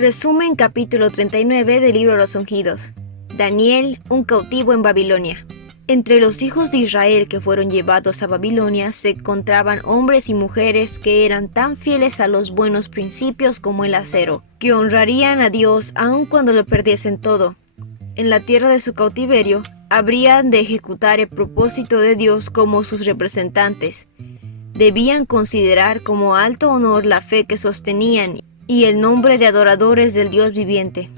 Resumen capítulo 39 del libro de los ungidos. Daniel, un cautivo en Babilonia. Entre los hijos de Israel que fueron llevados a Babilonia se encontraban hombres y mujeres que eran tan fieles a los buenos principios como el acero, que honrarían a Dios aun cuando lo perdiesen todo. En la tierra de su cautiverio, habrían de ejecutar el propósito de Dios como sus representantes. Debían considerar como alto honor la fe que sostenían y el nombre de adoradores del Dios viviente.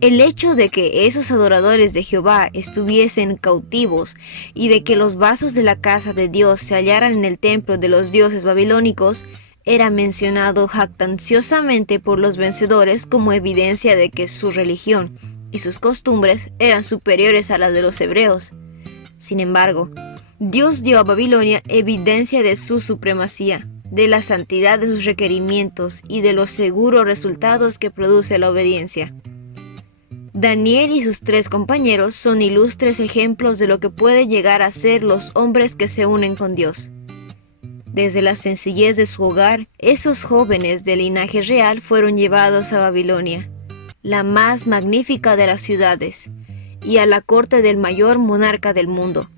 El hecho de que esos adoradores de Jehová estuviesen cautivos y de que los vasos de la casa de Dios se hallaran en el templo de los dioses babilónicos era mencionado jactanciosamente por los vencedores como evidencia de que su religión y sus costumbres eran superiores a las de los hebreos. Sin embargo, Dios dio a Babilonia evidencia de su supremacía, de la santidad de sus requerimientos y de los seguros resultados que produce la obediencia. Daniel y sus tres compañeros son ilustres ejemplos de lo que puede llegar a ser los hombres que se unen con Dios. Desde la sencillez de su hogar, esos jóvenes de linaje real fueron llevados a Babilonia, la más magnífica de las ciudades, y a la corte del mayor monarca del mundo.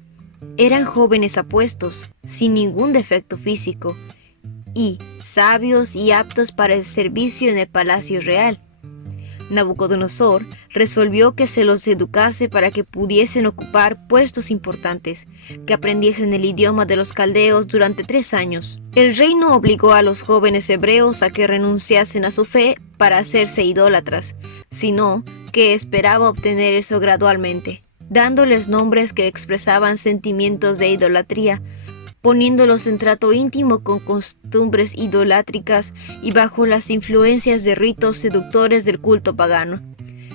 Eran jóvenes apuestos, sin ningún defecto físico, y sabios y aptos para el servicio en el palacio real. Nabucodonosor resolvió que se los educase para que pudiesen ocupar puestos importantes, que aprendiesen el idioma de los caldeos durante 3 años. El rey no obligó a los jóvenes hebreos a que renunciasen a su fe para hacerse idólatras, sino que esperaba obtener eso gradualmente, dándoles nombres que expresaban sentimientos de idolatría, poniéndolos en trato íntimo con costumbres idolátricas y bajo las influencias de ritos seductores del culto pagano.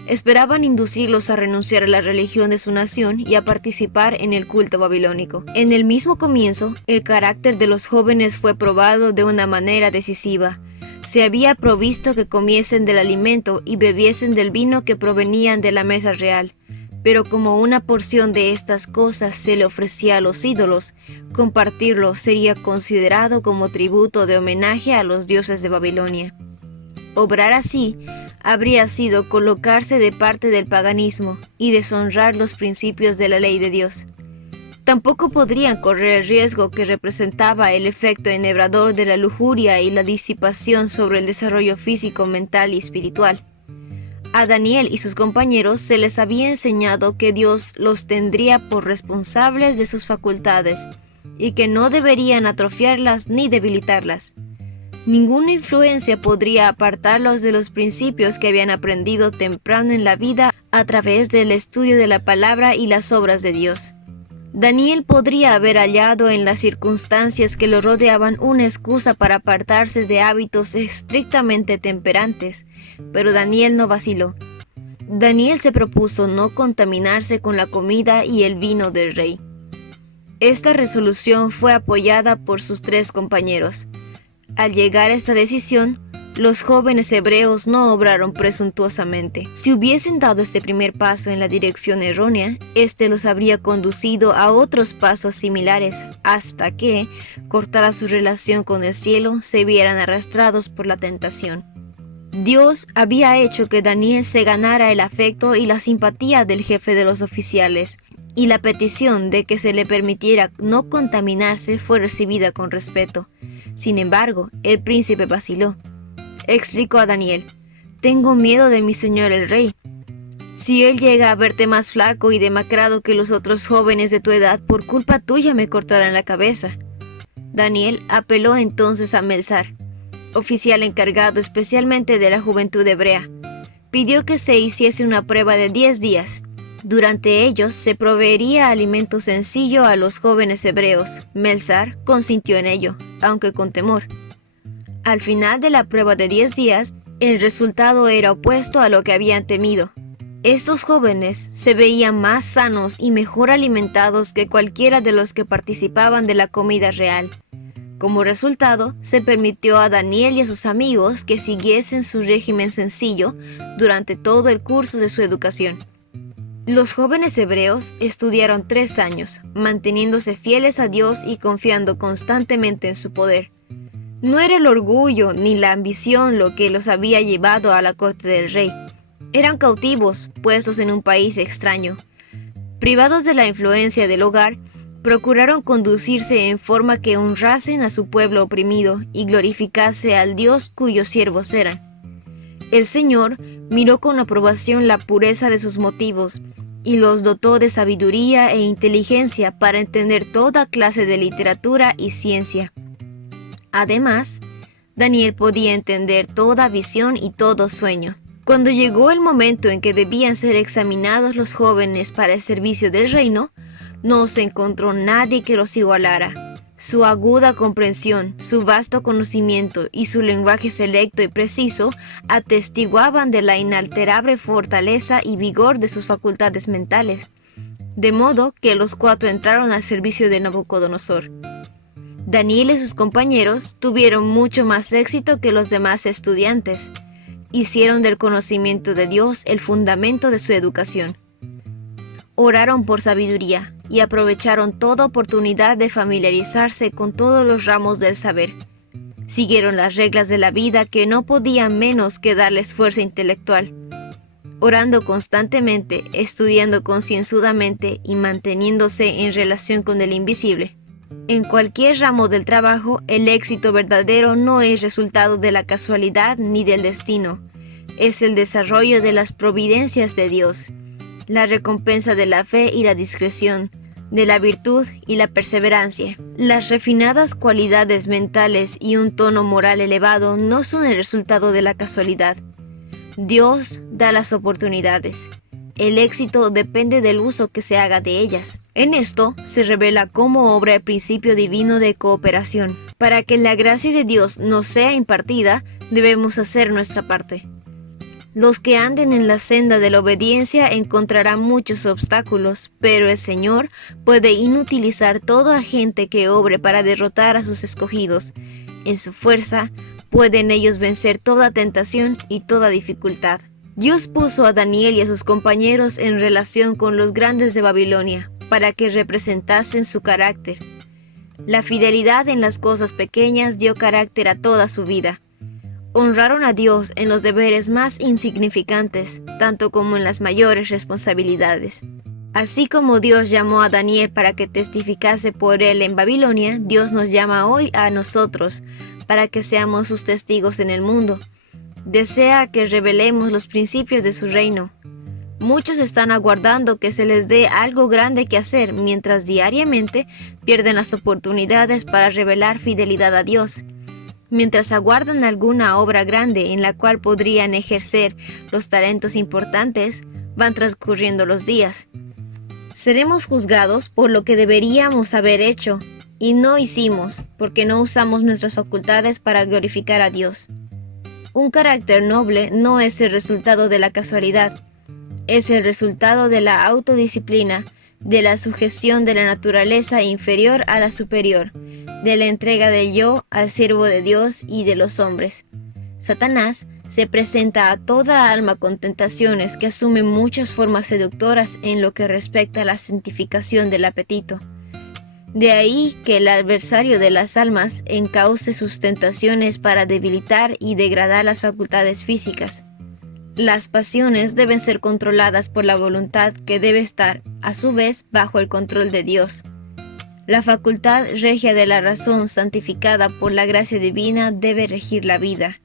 Esperaban inducirlos a renunciar a la religión de su nación y a participar en el culto babilónico. En el mismo comienzo, el carácter de los jóvenes fue probado de una manera decisiva. Se había provisto que comiesen del alimento y bebiesen del vino que provenían de la mesa real. Pero como una porción de estas cosas se le ofrecía a los ídolos, compartirlo sería considerado como tributo de homenaje a los dioses de Babilonia. Obrar así habría sido colocarse de parte del paganismo y deshonrar los principios de la ley de Dios. Tampoco podrían correr el riesgo que representaba el efecto enhebrador de la lujuria y la disipación sobre el desarrollo físico, mental y espiritual. A Daniel y sus compañeros se les había enseñado que Dios los tendría por responsables de sus facultades y que no deberían atrofiarlas ni debilitarlas. Ninguna influencia podría apartarlos de los principios que habían aprendido temprano en la vida a través del estudio de la palabra y las obras de Dios. Daniel podría haber hallado en las circunstancias que lo rodeaban una excusa para apartarse de hábitos estrictamente temperantes, pero Daniel no vaciló. Daniel se propuso no contaminarse con la comida y el vino del rey. Esta resolución fue apoyada por sus 3 compañeros. Al llegar a esta decisión, los jóvenes hebreos no obraron presuntuosamente. Si hubiesen dado este primer paso en la dirección errónea, este los habría conducido a otros pasos similares, hasta que, cortada su relación con el cielo, se vieran arrastrados por la tentación. Dios había hecho que Daniel se ganara el afecto y la simpatía del jefe de los oficiales, y la petición de que se le permitiera no contaminarse fue recibida con respeto. Sin embargo, el príncipe vaciló. Explicó a Daniel: «Tengo miedo de mi señor el rey. Si él llega a verte más flaco y demacrado que los otros jóvenes de tu edad, por culpa tuya me cortarán la cabeza». Daniel apeló entonces a Melzar, oficial encargado especialmente de la juventud hebrea. Pidió que se hiciese una prueba de 10 días. Durante ellos se proveería alimento sencillo a los jóvenes hebreos. Melzar consintió en ello, aunque con temor. Al final de la prueba de 10 días, el resultado era opuesto a lo que habían temido. Estos jóvenes se veían más sanos y mejor alimentados que cualquiera de los que participaban de la comida real. Como resultado, se permitió a Daniel y a sus amigos que siguiesen su régimen sencillo durante todo el curso de su educación. Los jóvenes hebreos estudiaron 3 años, manteniéndose fieles a Dios y confiando constantemente en su poder. No era el orgullo ni la ambición lo que los había llevado a la corte del rey. Eran cautivos, puestos en un país extraño. Privados de la influencia del hogar, procuraron conducirse en forma que honrasen a su pueblo oprimido y glorificase al Dios cuyos siervos eran. El Señor miró con aprobación la pureza de sus motivos y los dotó de sabiduría e inteligencia para entender toda clase de literatura y ciencia. Además, Daniel podía entender toda visión y todo sueño. Cuando llegó el momento en que debían ser examinados los jóvenes para el servicio del reino, no se encontró nadie que los igualara. Su aguda comprensión, su vasto conocimiento y su lenguaje selecto y preciso atestiguaban de la inalterable fortaleza y vigor de sus facultades mentales, de modo que los 4 entraron al servicio de Nabucodonosor. Daniel y sus compañeros tuvieron mucho más éxito que los demás estudiantes. Hicieron del conocimiento de Dios el fundamento de su educación. Oraron por sabiduría y aprovecharon toda oportunidad de familiarizarse con todos los ramos del saber. Siguieron las reglas de la vida que no podían menos que darles fuerza intelectual. Orando constantemente, estudiando concienzudamente y manteniéndose en relación con el invisible. En cualquier ramo del trabajo, el éxito verdadero no es resultado de la casualidad ni del destino. Es el desarrollo de las providencias de Dios, la recompensa de la fe y la discreción, de la virtud y la perseverancia. Las refinadas cualidades mentales y un tono moral elevado no son el resultado de la casualidad. Dios da las oportunidades. El éxito depende del uso que se haga de ellas. En esto se revela cómo obra el principio divino de cooperación. Para que la gracia de Dios nos sea impartida, debemos hacer nuestra parte. Los que anden en la senda de la obediencia encontrarán muchos obstáculos, pero el Señor puede inutilizar toda gente que obre para derrotar a sus escogidos. En su fuerza, pueden ellos vencer toda tentación y toda dificultad. Dios puso a Daniel y a sus compañeros en relación con los grandes de Babilonia, para que representasen su carácter. La fidelidad en las cosas pequeñas dio carácter a toda su vida. Honraron a Dios en los deberes más insignificantes, tanto como en las mayores responsabilidades. Así como Dios llamó a Daniel para que testificase por él en Babilonia, Dios nos llama hoy a nosotros, para que seamos sus testigos en el mundo. Desea que revelemos los principios de su reino. Muchos están aguardando que se les dé algo grande que hacer, mientras diariamente pierden las oportunidades para revelar fidelidad a Dios. Mientras aguardan alguna obra grande en la cual podrían ejercer los talentos importantes, van transcurriendo los días. Seremos juzgados por lo que deberíamos haber hecho y no hicimos, porque no usamos nuestras facultades para glorificar a Dios. Un carácter noble no es el resultado de la casualidad, es el resultado de la autodisciplina, de la sujeción de la naturaleza inferior a la superior, de la entrega del yo al siervo de Dios y de los hombres. Satanás se presenta a toda alma con tentaciones que asumen muchas formas seductoras en lo que respecta a la santificación del apetito. De ahí que el adversario de las almas encauce sus tentaciones para debilitar y degradar las facultades físicas. Las pasiones deben ser controladas por la voluntad que debe estar, a su vez, bajo el control de Dios. La facultad regia de la razón santificada por la gracia divina debe regir la vida.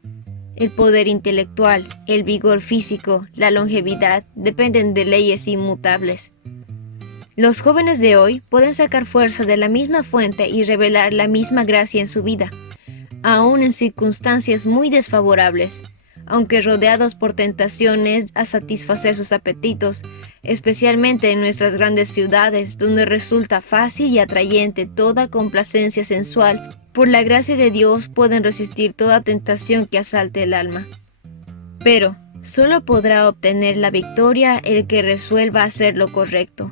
El poder intelectual, el vigor físico, la longevidad dependen de leyes inmutables. Los jóvenes de hoy pueden sacar fuerza de la misma fuente y revelar la misma gracia en su vida, aun en circunstancias muy desfavorables, aunque rodeados por tentaciones a satisfacer sus apetitos, especialmente en nuestras grandes ciudades, donde resulta fácil y atrayente toda complacencia sensual. Por la gracia de Dios pueden resistir toda tentación que asalte el alma. Pero solo podrá obtener la victoria el que resuelva hacer lo correcto.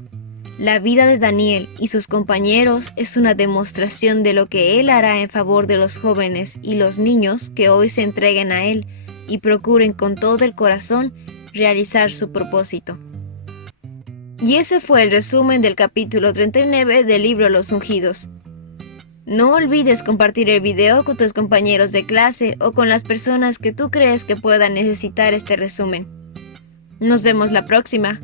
La vida de Daniel y sus compañeros es una demostración de lo que él hará en favor de los jóvenes y los niños que hoy se entreguen a él y procuren con todo el corazón realizar su propósito. Y ese fue el resumen del capítulo 39 del libro Los Ungidos. No olvides compartir el video con tus compañeros de clase o con las personas que tú crees que puedan necesitar este resumen. Nos vemos la próxima.